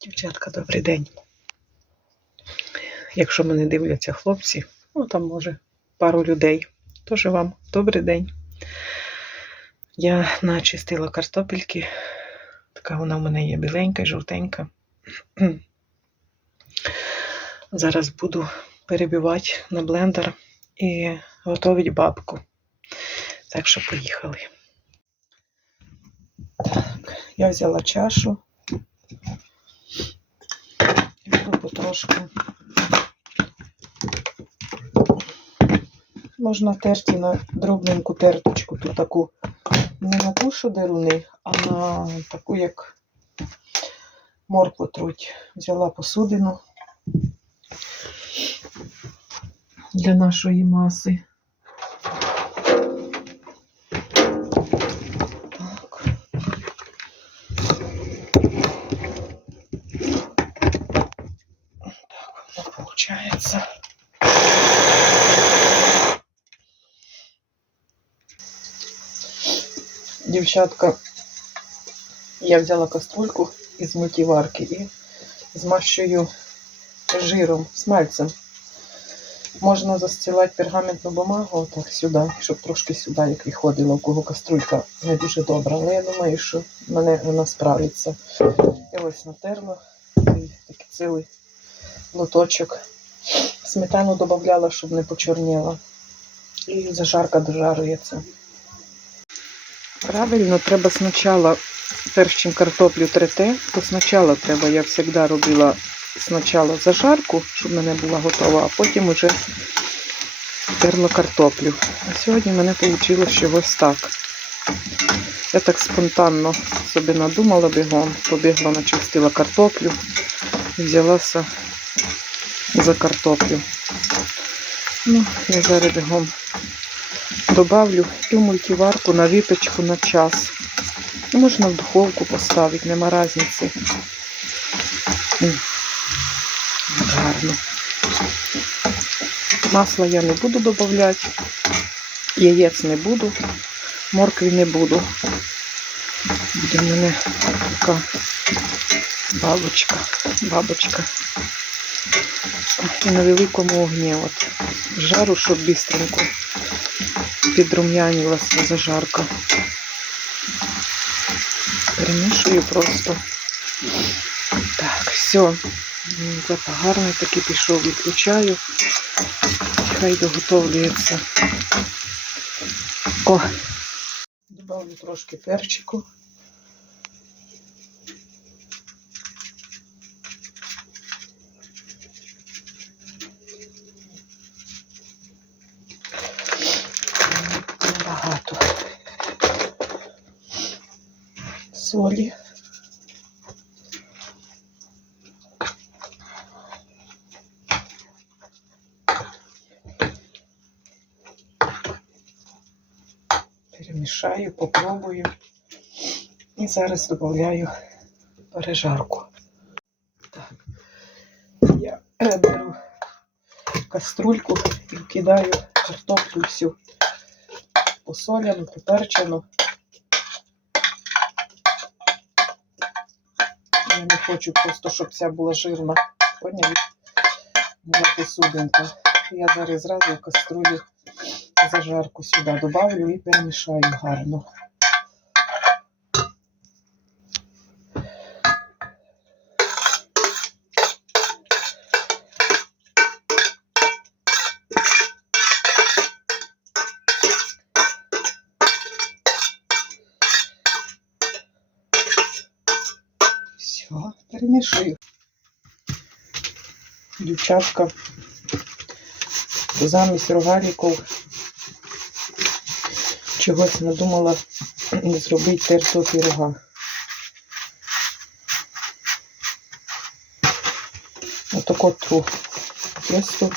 Дівчатка, добрий день. Якщо мене дивляться хлопці, ну там може пару людей, теж вам добрий день. Я начистила картопельки. Така вона в мене є біленька і жовтенька. Зараз буду перебивати на блендер і готувати бабку. Так що поїхали. Так, я взяла чашу. І буду потрошку. Можна терти на дробненьку терточку, ту таку не на ту, що деруни, а на таку, як моркву труть. Взяла посудину для нашої маси. Так. Так воно получается. Дівчатка, я взяла каструльку із мультиварки і змащую жиром, смальцем. Можна застилати пергаментну бумагу так сюди, щоб трошки сюди, як виходило, у кого каструлька не дуже добра. Але я думаю, що мене вона справиться. Я ось натерла цей такий цілий лоточок. Сметану додавала, щоб не почорніла. І зажарка дожарюється. Правильно, треба спочатку, перш чим картоплю трете, то спочатку треба, я завжди робила спочатку зажарку, щоб мене була готова, а потім вже терла картоплю. А сьогодні в мене вийшло чогось так. Я так спонтанно собі надумала бігом, побігла, начистила картоплю і взялася за картоплю. Ну, я зараз бігом добавлю і в мультиварку на випічку на час. Можна в духовку поставити, нема різниці. Гарно. Масла я не буду додавати, яєць не буду, моркві не буду. Буде в мене така бабочка, бабочка. І на великому огні от жару, щоб бістренько підрум'янилася зажарка. Перемішую просто. Так, все. М, Запах гарний такий пішов, відключаю. Хай доготовлюється. О! Добавлю трошки перчику. Солі. Перемішаю, попробую. І зараз додаю пережарку. Так. Я беру каструльку і вкидаю картоплю всю посоляну, поперчену. Я не хочу просто, щоб вся була жирна. Поняли? Була посудинка. Я зараз зразу в каструлю зажарку сюди добавлю і перемішаю гарно. Все, перемішую. Дівчатка замість рогаліків чогось надумала зробити тертого пірога. Отако тру тесто